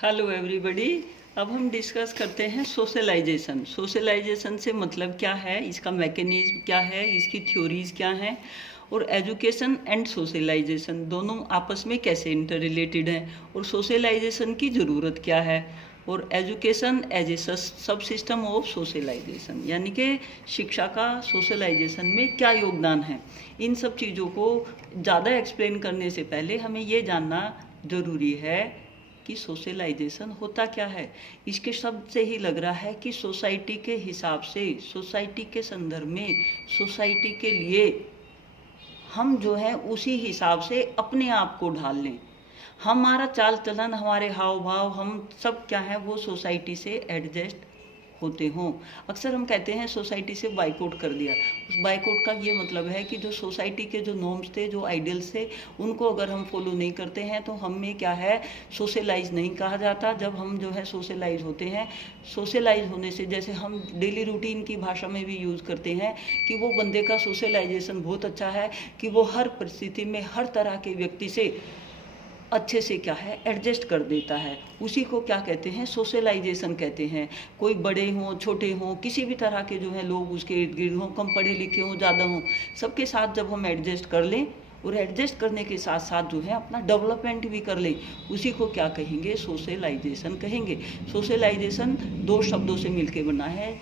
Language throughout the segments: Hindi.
Hello everybody. अब हम डिस्कस करते हैं सोशलाइजेशन। सोशलाइजेशन से मतलब क्या है, इसका मैकेनिज्म क्या है, इसकी थ्योरीज क्या हैं, और एजुकेशन एंड सोशलाइजेशन दोनों आपस में कैसे इंटर रिलेटेड हैं, और सोशलाइजेशन की ज़रूरत क्या है, और एजुकेशन एज ए सब सिस्टम ऑफ सोशलाइजेशन, यानी कि शिक्षा का सोशलाइजेशन में क्या योगदान है। इन सब चीज़ों को ज़्यादा एक्सप्लेन करने से पहले हमें ये जानना ज़रूरी है कि सोशलाइजेशन होता क्या है। इसके शब्द से ही लग रहा है कि सोसाइटी के हिसाब से, सोसाइटी के संदर्भ में, सोसाइटी के लिए हम जो है उसी हिसाब से अपने आप को ढाल लें। हमारा चाल चलन, हमारे हाव भाव, हम सब क्या है वो सोसाइटी से एडजस्ट होते हों। अक्सर हम कहते हैं सोसाइटी से बाइकआउट कर दिया। उस बाइकआउट का ये मतलब है कि जो सोसाइटी के जो नॉर्म्स थे, जो आइडियल्स थे, उनको अगर हम फॉलो नहीं करते हैं तो हमें क्या है सोशलाइज नहीं कहा जाता। जब हम जो है सोशलाइज होते हैं, सोशलाइज होने से जैसे हम डेली रूटीन की भाषा में भी यूज़ करते हैं कि वो बंदे का सोशलाइजेशन बहुत अच्छा है कि वो हर परिस्थिति में हर तरह के व्यक्ति से अच्छे से क्या है एडजस्ट कर देता है। उसी को क्या कहते हैं, सोशलाइजेशन कहते हैं। कोई बड़े हों, छोटे हों, किसी भी तरह के जो है लोग उसके इर्द गिर्द हों, कम पढ़े लिखे हों, ज़्यादा हों, सबके साथ जब हम एडजस्ट कर लें और एडजस्ट करने के साथ साथ जो है अपना डेवलपमेंट भी कर लें, उसी को क्या कहेंगे, सोशलाइजेशन कहेंगे। सोशलाइजेशन दो शब्दों से मिलकर बना है,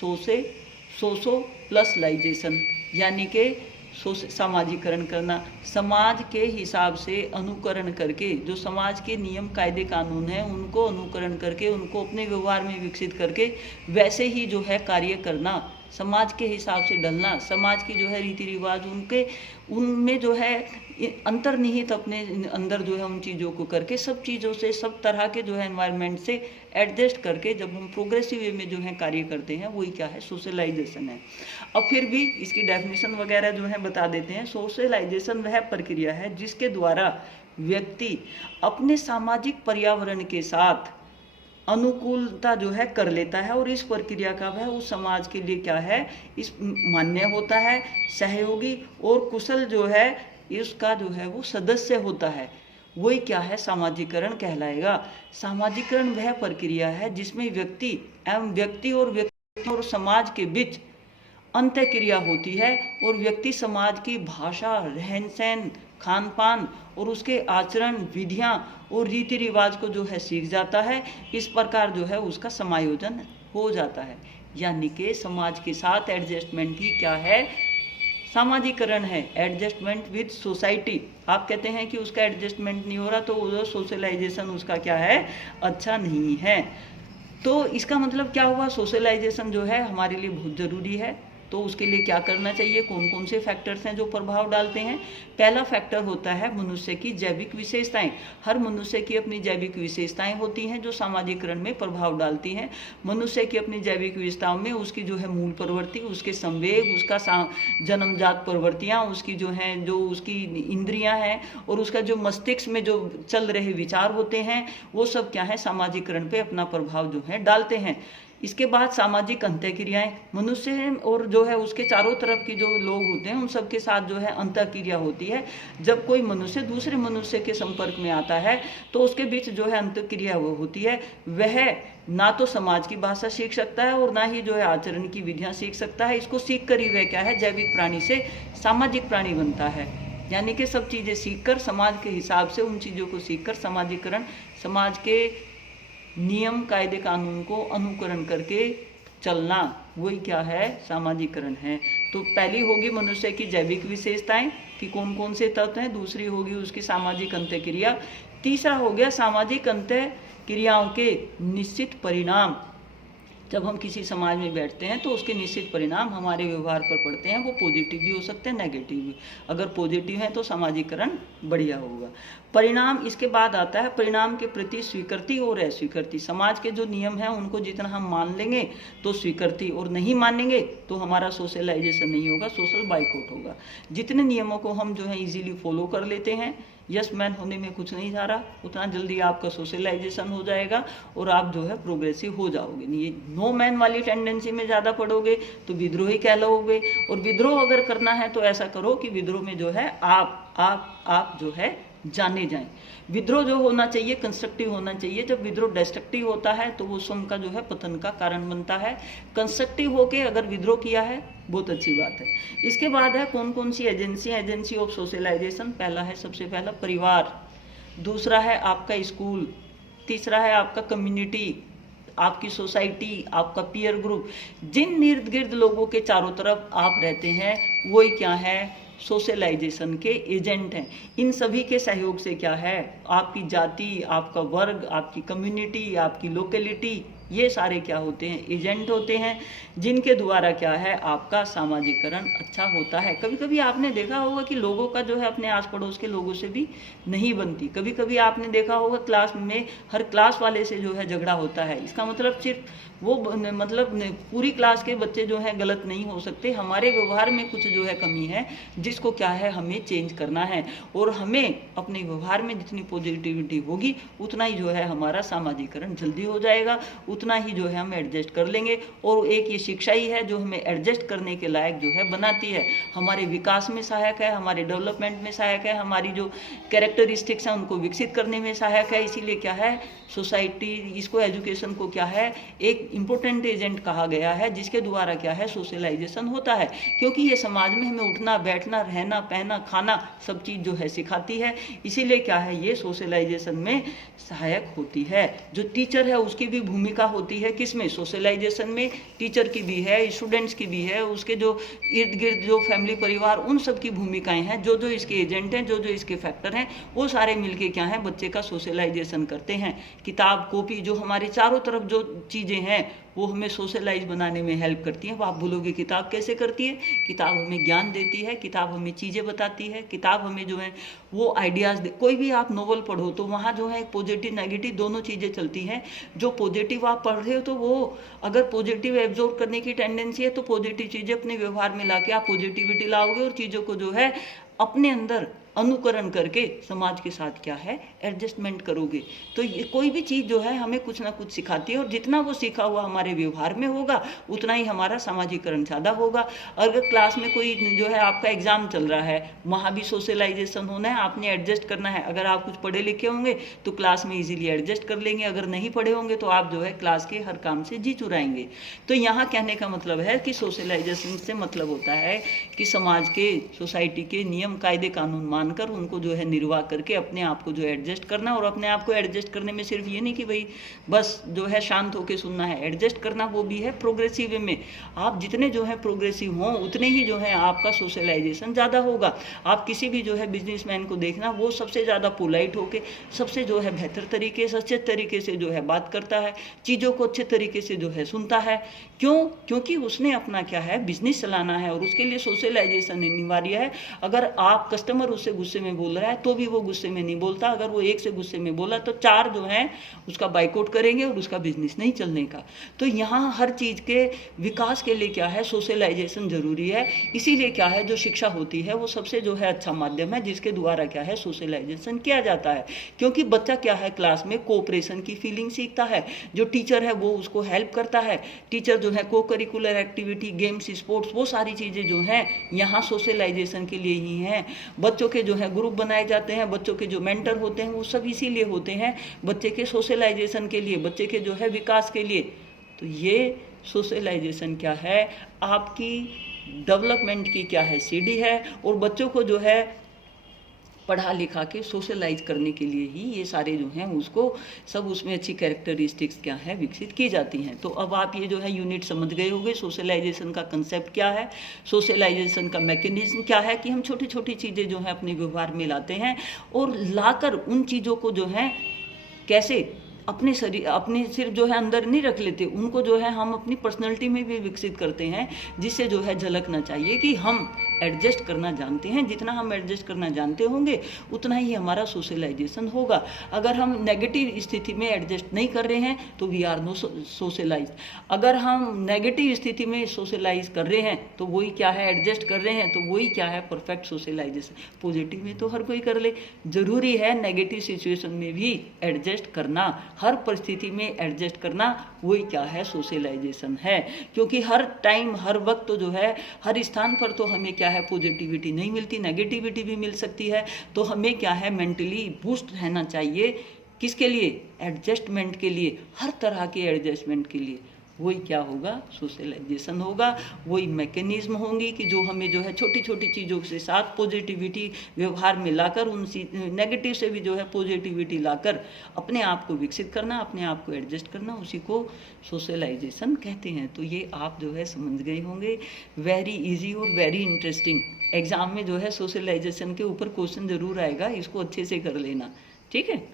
सोशो प्लस लाइजेशन, यानी कि सामाजिकरण करना। समाज के हिसाब से अनुकरण करके, जो समाज के नियम कायदे कानून हैं उनको अनुकरण करके, उनको अपने व्यवहार में विकसित करके वैसे ही जो है कार्य करना, समाज के हिसाब से ढलना, समाज की जो है रीति रिवाज उनमें जो है अंतर्निहित अपने अंदर जो है उन चीज़ों को करके, सब चीज़ों से, सब तरह के जो है एनवायरनमेंट से एडजस्ट करके जब हम प्रोग्रेसिव वे में जो है कार्य करते हैं, वही क्या है सोशलाइजेशन है। अब फिर भी इसकी डेफिनेशन वगैरह जो है बता देते हैं। सोशलाइजेशन वह प्रक्रिया है जिसके द्वारा व्यक्ति अपने सामाजिक पर्यावरण के साथ अनुकूलता जो है कर लेता है, और इस प्रक्रिया का वह उस समाज के लिए क्या है इस मान्य होता है, सहयोगी और कुशल जो है इसका जो है वो सदस्य होता है। वही क्या है सामाजिकरण कहलाएगा। सामाजिकरण वह प्रक्रिया है जिसमें व्यक्ति एवं व्यक्ति और समाज के बीच अंतःक्रिया होती है, और व्यक्ति समाज की भाषा, रहन सहन, खान पान और उसके आचरण, विधियां और रीति रिवाज को जो है सीख जाता है। इस प्रकार जो है उसका समायोजन हो जाता है, यानी कि समाज के साथ एडजस्टमेंट ही क्या है, सामाजिकरण है। Adjustment with society. आप कहते हैं कि उसका एडजस्टमेंट नहीं हो रहा तो वो सोशलाइजेशन उसका क्या है, अच्छा नहीं है। तो इसका मतलब क्या हुआ, सोशलाइजेशन जो है हमारे लिए बहुत ज़रूरी है। तो उसके लिए क्या करना चाहिए, कौन कौन से फैक्टर्स हैं जो प्रभाव डालते हैं। पहला फैक्टर होता है मनुष्य की जैविक विशेषताएं। हर मनुष्य की अपनी जैविक विशेषताएं होती हैं जो सामाजिकरण में प्रभाव डालती हैं। मनुष्य की अपनी जैविक विशेषताओं में उसकी जो है मूल प्रवृत्ति, उसके संवेग, उसका जन्मजात प्रवृत्तियाँ, उसकी जो हैं जो उसकी इंद्रियां हैं, और उसका जो मस्तिष्क में जो चल रहे विचार होते हैं, वो सब क्या है सामाजिकरण पे अपना प्रभाव जो है डालते हैं। इसके बाद सामाजिक अंतःक्रियाएं, मनुष्य और जो है उसके चारों तरफ की जो लोग होते हैं उन सब के साथ जो है अंतःक्रिया होती है। जब कोई मनुष्य दूसरे मनुष्य के संपर्क में आता है तो उसके बीच जो है अंतःक्रिया वो होती है। वह ना तो समाज की भाषा सीख सकता है और ना ही जो है आचरण की विधियां सीख सकता है। इसको सीख कर ही वह क्या है जैविक प्राणी से सामाजिक प्राणी बनता है, यानी कि सब चीज़ें सीख कर, समाज के हिसाब से उन चीज़ों को सीख कर समाजीकरण, समाज के नियम कायदे कानून को अनुकरण करके चलना, वही क्या है सामाजिकरण है। तो पहली होगी मनुष्य की जैविक विशेषताएं कि कौन कौन से तत्व हैं, दूसरी होगी उसकी सामाजिक अंतःक्रिया, तीसरा हो गया सामाजिक अंतःक्रियाओं के निश्चित परिणाम। जब हम किसी समाज में बैठते हैं तो उसके निश्चित परिणाम हमारे व्यवहार पर पड़ते हैं। वो पॉजिटिव भी हो सकते हैं, नेगेटिव भी। अगर पॉजिटिव है तो सामाजिकरण बढ़िया होगा। परिणाम, इसके बाद आता है परिणाम के प्रति स्वीकृति और अस्वीकृति। समाज के जो नियम हैं उनको जितना हम मान लेंगे तो स्वीकृति, और नहीं मानेंगे तो हमारा सोशलाइजेशन नहीं होगा, सोशल बाइकआउट होगा। जितने नियमों को हम जो है इजीली फॉलो कर लेते हैं, यस मैन होने में कुछ नहीं जा रहा, उतना जल्दी आपका सोशलाइजेशन हो जाएगा और आप जो है प्रोग्रेसिव हो जाओगे। ये नो मैन वाली टेंडेंसी में ज़्यादा पड़ोगे तो विद्रोही कहलाओगे, और विद्रोह अगर करना है तो ऐसा करो कि विद्रोह में जो है आप जो है जाने जाएं। विद्रोह जो होना चाहिए कंस्ट्रक्टिव होना चाहिए। जब विद्रोह डिस्ट्रक्टिव होता है तो वो स्वयं का जो है पतन का कारण बनता है। कंस्ट्रक्टिव होके अगर विद्रोह किया है बहुत अच्छी बात है। इसके बाद है कौन कौन सी एजेंसी ऑफ सोशलाइजेशन। पहला है सबसे पहला परिवार, दूसरा है आपका स्कूल, तीसरा है आपका कम्युनिटी, आपकी सोसाइटी, आपका पीयर ग्रुप। जिन इर्द गिर्द लोगों के चारों तरफ आप रहते हैं वही क्या है, सोशलाइजेशन के एजेंट हैं। इन सभी के सहयोग से क्या है, आपकी जाति, आपका वर्ग, आपकी कम्युनिटी, आपकी लोकेलिटी, ये सारे क्या होते हैं, एजेंट होते हैं, जिनके द्वारा क्या है आपका सामाजिकरण अच्छा होता है। कभी कभी आपने देखा होगा कि लोगों का जो है अपने आस पड़ोस के लोगों से भी नहीं बनती। कभी कभी आपने देखा होगा क्लास में हर क्लास वाले से जो है झगड़ा होता है। इसका मतलब सिर्फ वो मतलब पूरी क्लास के बच्चे जो हैं गलत नहीं हो सकते, हमारे व्यवहार में कुछ जो है कमी है जिसको क्या है हमें चेंज करना है। और हमें अपने व्यवहार में जितनी पॉजिटिविटी होगी उतना ही जो है हमारा सामाजिकरण जल्दी हो जाएगा, उतना ही जो है हम एडजस्ट कर लेंगे। और एक ये शिक्षा ही है जो हमें एडजस्ट करने के लायक जो है बनाती है, हमारे विकास में सहायक है, हमारे डेवलपमेंट में सहायक है, हमारी जो कैरेक्टरिस्टिक्स हैं उनको विकसित करने में सहायक है। इसीलिए क्या है सोसाइटी, इसको एजुकेशन को क्या है एक इम्पोर्टेंट एजेंट कहा गया है, जिसके द्वारा क्या है सोशलाइजेशन होता है। क्योंकि ये समाज में हमें उठना बैठना रहना पहना खाना सब चीज़ जो है सिखाती है, इसीलिए क्या है ये सोशलाइजेशन में सहायक होती है। जो टीचर है उसकी भी भूमिका होती है किसमें, सोशलाइजेशन में। टीचर की भी है, स्टूडेंट्स की भी है, उसके जो इर्द गिर्द जो फैमिली परिवार उन सब की भूमिकाएं हैं। जो जो इसके एजेंट हैं, जो जो इसके फैक्टर हैं, वो सारे मिलके क्या है बच्चे का सोशलाइजेशन करते हैं। किताब कॉपी जो हमारे चारों तरफ जो चीज़ें हैं वो हमें सोशलाइज बनाने में हेल्प करती है। वो आप बोलोगे किताब कैसे करती है, किताब हमें ज्ञान देती है, किताब हमें चीज़ें बताती है, किताब हमें जो है वो आइडियाज़ दे। कोई भी आप नोवेल पढ़ो तो वहाँ जो है पॉजिटिव नेगेटिव दोनों चीज़ें चलती हैं। जो पॉजिटिव आप पढ़ रहे हो तो वो अगर पॉजिटिव एब्जॉर्ब करने की टेंडेंसी है तो पॉजिटिव चीज़ें अपने व्यवहार में लाके आप पॉजिटिविटी लाओगे और चीज़ों को जो है अपने अंदर अनुकरण करके समाज के साथ क्या है एडजस्टमेंट करोगे। तो ये कोई भी चीज़ जो है हमें कुछ ना कुछ सिखाती है, और जितना वो सीखा हुआ हमारे व्यवहार में होगा उतना ही हमारा सामाजिकरण ज़्यादा होगा। अगर क्लास में कोई जो है आपका एग्जाम चल रहा है, वहाँ भी सोशलाइजेशन होना है, आपने एडजस्ट करना है। अगर आप कुछ पढ़े लिखे होंगे तो क्लास में इजीली एडजस्ट कर लेंगे, अगर नहीं पढ़े होंगे तो आप जो है क्लास के हर काम से जी चुराएंगे। तो यहाँ कहने का मतलब है कि सोशलाइजेशन से मतलब होता है कि समाज के, सोसाइटी के नियम कायदे कानून मानकर उनको जो है निर्वाह करके अपने आप को जो एडजस्ट करना। और अपने आप को एडजस्ट करने में सिर्फ ये नहीं कि भाई बस जो है शांत होकर सुनना है, एडजस्ट करना वो भी है प्रोग्रेसिव वे में। आप जितने जो है प्रोग्रेसिव हों उतने ही जो है आपका सोशलाइजेशन ज़्यादा होगा। आप किसी भी जो है बिजनेसमैन को देखना, वो सबसे ज़्यादा पोलाइट होके सबसे जो है बेहतर तरीके से अच्छे तरीके से जो है बात करता है, चीज़ों को अच्छे तरीके से जो है सुनता है। क्यों? क्योंकि उसने अपना क्या है बिजनेस चलाना है और उसके लिए सोशलाइजेशन अनिवार्य है। अगर आप कस्टमर उससे गुस्से में बोल रहा है तो भी वो गुस्से में नहीं बोलता, अगर वो एक से गुस्से में बोला तो चार जो है उसका बाइकआउट करेंगे और उसका बिजनेस नहीं चलने का। तो यहाँ हर चीज़ के विकास के लिए क्या है सोशलाइजेशन जरूरी है। इसीलिए क्या है जो शिक्षा होती है वो सबसे जो है अच्छा माध्यम है जिसके द्वारा क्या है सोशलाइजेशन किया जाता है। क्योंकि बच्चा क्या है क्लास में कोऑपरेशन की फीलिंग सीखता है, जो टीचर है वो उसको हेल्प करता है। टीचर जो है को करिकुलर एक्टिविटी, गेम्स, स्पोर्ट्स, वो सारी चीज़ें जो हैं यहाँ सोशलाइजेशन के लिए ही हैं। बच्चों के जो है ग्रुप बनाए जाते हैं, बच्चों के जो मेंटर होते हैं वो सब इसीलिए होते हैं बच्चे के सोशलाइजेशन के लिए, बच्चे के जो है विकास के लिए। तो ये सोशलाइजेशन क्या है आपकी डेवलपमेंट की क्या है सीढ़ी है। और बच्चों को जो है पढ़ा लिखा के सोशलाइज करने के लिए ही ये सारे जो हैं उसको सब उसमें अच्छी कैरेक्टरिस्टिक्स क्या है विकसित की जाती हैं। तो अब आप ये जो है यूनिट समझ गए होंगे सोशलाइजेशन का कंसेप्ट क्या है, सोशलाइजेशन का मैकेनिज्म क्या है, कि हम छोटी छोटी चीज़ें जो है अपने व्यवहार में लाते हैं और लाकर उन चीज़ों को जो है कैसे अपने शरीर अपने सिर्फ जो है अंदर नहीं रख लेते, उनको जो है हम अपनी पर्सनैलिटी में भी विकसित करते हैं, जिससे जो है झलकना चाहिए कि हम एडजस्ट करना जानते हैं। जितना हम एडजस्ट करना जानते होंगे उतना ही हमारा सोशलाइजेशन होगा। अगर हम नेगेटिव स्थिति में एडजस्ट नहीं कर रहे हैं तो वी आर नो सोशलाइज। अगर हम नेगेटिव स्थिति में सोशलाइज कर रहे हैं तो वही क्या है एडजस्ट कर रहे हैं, तो वही क्या है परफेक्ट सोशलाइजेशन। पॉजिटिव में तो हर कोई कर ले, जरूरी है नेगेटिव सिचुएशन में भी एडजस्ट करना, हर परिस्थिति में एडजस्ट करना, वही क्या है सोशलाइजेशन है। क्योंकि हर टाइम हर वक्त तो जो है हर स्थान पर तो हमें क्या क्या है पॉजिटिविटी नहीं मिलती, नेगेटिविटी भी मिल सकती है। तो हमें क्या है मेंटली बूस्ट रहना चाहिए, किसके लिए? एडजस्टमेंट के लिए, हर तरह के एडजस्टमेंट के लिए। वही क्या होगा? सोशलाइजेशन होगा। वही मैकेनिज्म होंगी कि जो हमें जो है छोटी छोटी चीज़ों के साथ पॉजिटिविटी व्यवहार में लाकर उन नेगेटिव से भी जो है पॉजिटिविटी लाकर अपने आप को विकसित करना, अपने आप को एडजस्ट करना, उसी को सोशलाइजेशन कहते हैं। तो ये आप जो है समझ गए होंगे। वेरी इजी और वेरी इंटरेस्टिंग। एग्जाम में जो है सोशलाइजेशन के ऊपर क्वेश्चन जरूर आएगा, इसको अच्छे से कर लेना, ठीक है।